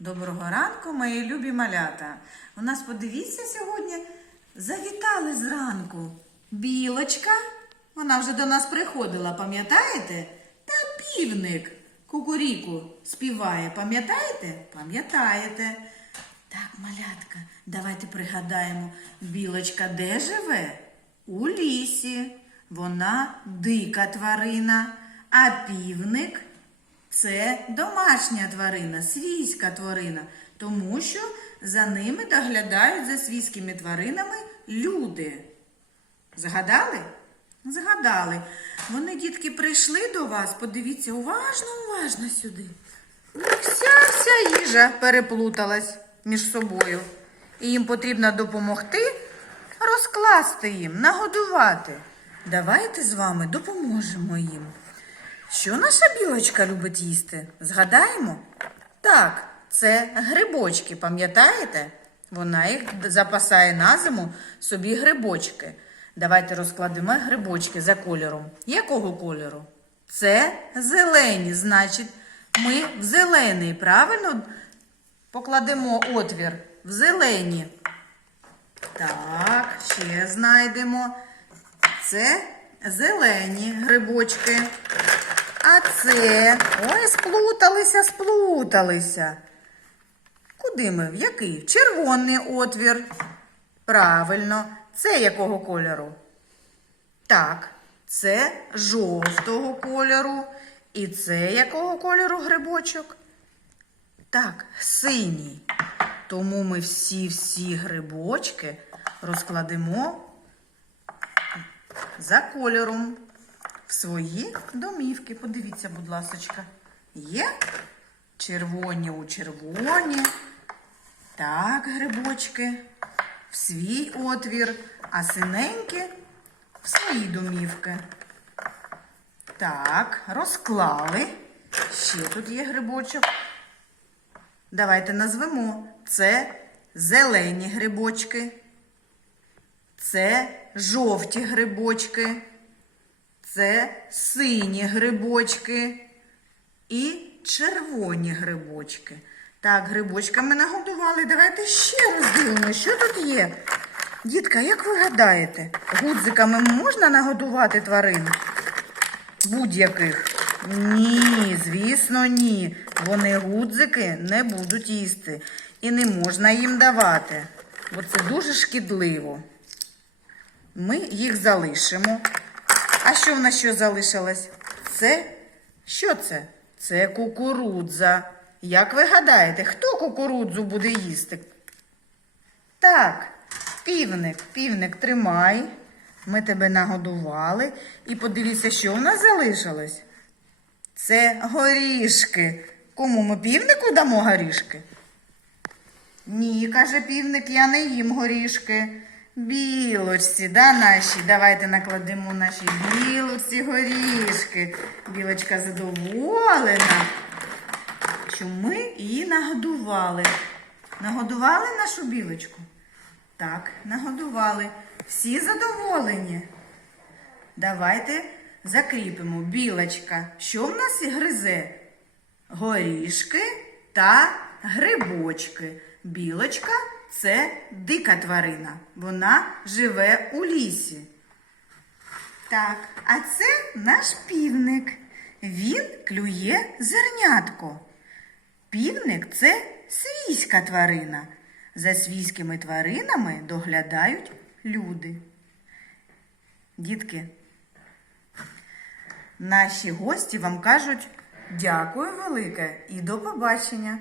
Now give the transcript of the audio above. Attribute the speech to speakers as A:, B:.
A: Доброго ранку, мої любі малята. У нас подивіться сьогодні, завітали зранку. Білочка, вона вже до нас приходила, пам'ятаєте? Та півник кукуріку співає, пам'ятаєте? Пам'ятаєте. Так, малятка, давайте пригадаємо, білочка де живе? У лісі. Вона дика тварина, а півник це домашня тварина, свійська тварина, тому що за ними доглядають за свійськими тваринами люди. Згадали? Згадали. Вони, дітки, прийшли до вас. Подивіться, уважно, уважно сюди. Вся вся їжа переплуталась між собою. І їм потрібно допомогти розкласти їм, нагодувати. Давайте з вами допоможемо їм. Що наша білочка любить їсти? Згадаємо? Так, це грибочки, пам'ятаєте? Вона їх запасає на зиму собі грибочки. Давайте розкладемо грибочки за кольором. Якого кольору? Це зелені, значить, ми в зелений, правильно? Покладемо отвір в зелені. Так, ще знайдемо. Це зелені грибочки. А це. Ой, сплуталися, сплуталися. Куди ми? В який? Червоний отвір. Правильно. Це якого кольору? Так, це жовтого кольору. І це якого кольору грибочок? Так, синій. Тому ми всі-всі грибочки розкладемо за кольором в свої домівки. Подивіться, будь ласочка. Є червоні у червоні. Так, грибочки в свій отвір, а синенькі в свої домівки. Так, розклали. Ще тут є грибочок. Давайте назвемо. Це зелені грибочки. Це жовті грибочки. Це сині грибочки і червоні грибочки. Так, грибочками нагодували. Давайте ще раз дивимося, що тут є. Дітка, як ви гадаєте, гудзиками можна нагодувати тварин? Будь-яких? Ні, звісно, ні. Вони гудзики не будуть їсти. І не можна їм давати. Бо це дуже шкідливо. Ми їх залишимо. А що в нас що залишилось? Це що це? Це кукурудза. Як ви гадаєте, хто кукурудзу буде їсти? Так, півник, півник, тримай. Ми тебе нагодували. І подивіться, що в нас залишилось. Це горішки. Кому ми півнику дамо горішки? Ні, каже півник, я не їм горішки. Білочці, да, наші? Давайте накладемо наші білочці горішки. Білочка задоволена, що ми її нагодували. Нагодували нашу білочку? Так, нагодували. Всі задоволені. Давайте закріпимо. Білочка. Що в нас гризе? Горішки та грибочки. Білочка це дика тварина. Вона живе у лісі. Так, а це наш півник. Він клює зернятко. Півник це свійська тварина. За свійськими тваринами доглядають люди. Дітки, наші гості вам кажуть дякую велике і до побачення.